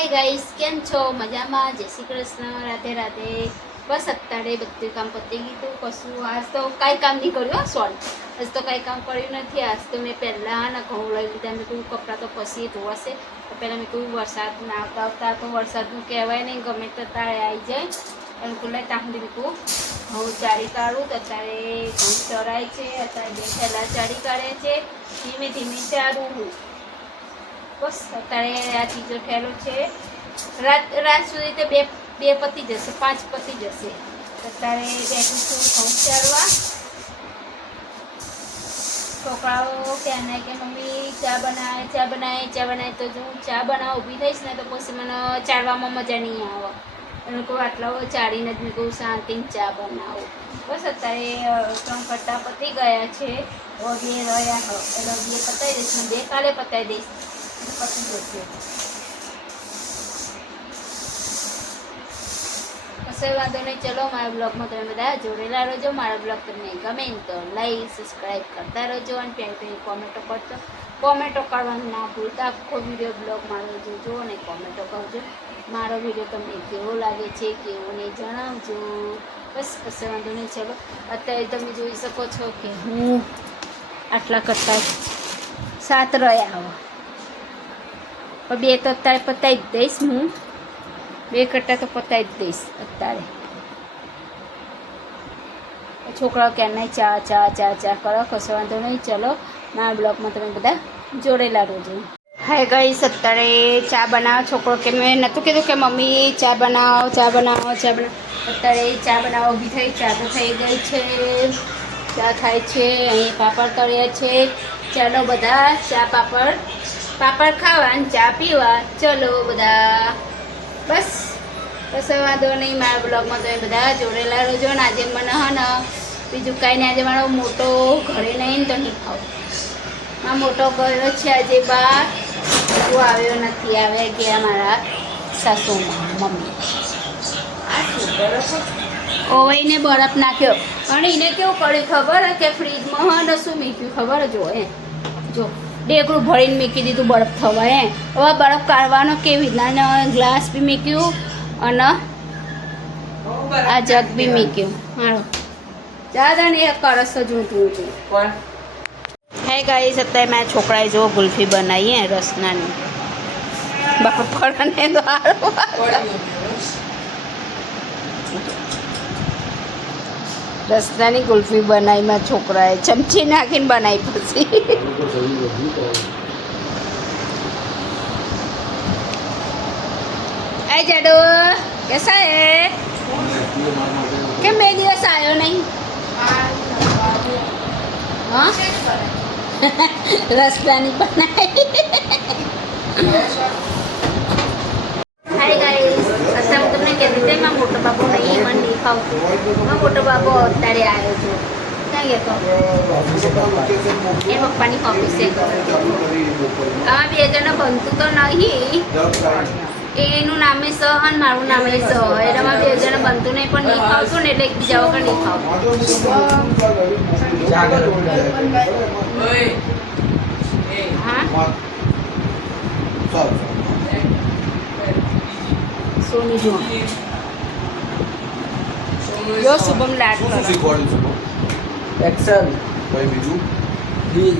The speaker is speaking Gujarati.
હાય ગાઈસ, કેમ છો? મજામાં? જય શ્રી કૃષ્ણ, રાધે રાધે. બસ અત્યારે બધું કામ પતી ગયું. કશું આજ તો કાંઈ કામ નહીં કર્યું. સોરી, આજ તો કાંઈ કામ કર્યું નથી. આજ તો મેં પહેલાં ઘઉં લઈ લીધા. મેં કહ્યું કપડાં તો પછી ધોવાશે, તો પહેલાં મેં કહ્યું વરસાદ ના આવતા તો વરસાદનું કહેવાય નહીં, ગમે તો તારે આવી જાય. અને ખુલ્લા ત્યાં સુધી મેં કહ્યું ઘઉં ચારી કાઢું. તો અત્યારે ઘઉં ચરાય છે. અત્યારે બે પહેલાં ચારી કાઢે છે. ધીમે ધીમે ચારું હું. બસ અત્યારે આ ચીજો ઠેલો છે. રાત સુધી તો બે પતી જશે, 5 પતી જશે. અત્યારે બેઠું છું ઘઉં ચારવા. છોકરાઓ કહેને કે મમ્મી ચા બનાવે તો જો હું ચા બનાવ ઊભી થઈશ ને તો પછી મને ચારવામાં મજા નહીં આવે. અને કોઈ આટલા ચારીને જ મેં કહું શાંતિને ચા બનાવું. બસ અત્યારે 3 કટ્ટા પતી ગયા છે. બે રહ્યા એટલે 2 પતાવી દઈશ ને 2 કાલે પતાવી દઈશ. પતી જશે. કશો વાંધો નહીં. ચલો, મારા બ્લોગમાં તમે બધા જોડેલા રહેજો. મારા બ્લોગ તમને ગમે તો લાઈક સબસ્ક્રાઈબ કરતા રહેજો. અને પ્યારી કોમેન્ટો કરવાનું ના ભૂલતા. આખો વિડીયો બ્લોગ મારો જોજો અને કોમેન્ટો કરજો. મારો વિડીયો તમને કેવો લાગે છે કેવો નહીં જણાવજો. બસ કશો વાંધો નહીં. ચલો, અત્યારે તમે જોઈ શકો છો કે હું આટલા કરતા 7 રહ્યા હવે. 2 તો અત્યારે પતાવી જ દઈશ. હું 2 કટ્ટા તો પતાવી જ દઈશ અત્યારે. છોકરાઓ ક્યાં નહીં ચા કરો. કશો વાંધો નહીં. ચલો, મારા બ્લોગમાં તમે બધા જોડેલા રહેજો. હાય ગાઈસ, અત્યારે ચા બનાવો. છોકરો કે મેં નહોતું કીધું કે મમ્મી ચા બનાવો. અત્યારે ચા બનાવો ઊભી થઈ. ચા તો થઈ ગઈ છે. ચા થાય છે. અહીં પાપડ તળ્યા છે. ચાલો બધા ચા પાપડ ખાવા અને ચા પીવા. ચલો બધા. બસ કશો વાંધો નહીં. મારા બ્લોગમાં તમે બધા જોડેલા રહેજો. અને આજે મને બીજું કાંઈ નહીં. આજે મારો મોટો ઘરે નહીં તો નહીં ખાવ. મારો મોટો ગયો છે આજે બહાર. તું આવ્યો નથી. આવે ગયા મારા સાસુમાં મમ્મી. આ શું બરફ ઓવાઈને બરફ નાખ્યો. અને એને કેવું કર્યું ખબર કે ફ્રીજમાં શું મૂક્યું ખબર જો ડેકડું ભરીને મૂકી દીધું બરફ થવા. હવે બરફ કાઢવાનો કેવી રીતના. ગ્લાસ બી મૂક્યું અને આ જગ બી મૂક્યું. મારો દાદા ને એક કરસ જોતું હતું. હે ગાઈસ, અત્યારે મારા છોકરાએ જો ગુલ્ફી બનાવી રસનાની. બાપડને તો રસનાની ગુલ્ફી બનાવી મારા છોકરાએ. ચમચી નાખીને બનાવી પછી. આય જાડો કેસા હે? કેમ 2 દિવસ આવ્યો નહીં? હા, રસદાની બનાવી. હાય ગાઈસ, અત્યારે હું તમને કહેતી હતી મારા મોટો બાબો નહીં મને નહીં ખાવતું. મારો મોટો બાબો અત્યારે આવ્યો છે. ક્યાં ગયો? એ પપ્પાની ઓફિસે ગયો. આ 2 જણા બનતું તો નહીં. એનું નામે સ અને મારું નામે સ. એટલે મારે 2 જણા બનતું નહીં પણ નહીં ખાવતું ને એટલે એકબીજા વગર નહીં ખાવતું. હા, સોની જો શુભમ લાડ કરો. એક્શન ભાઈ બીજું ડીલ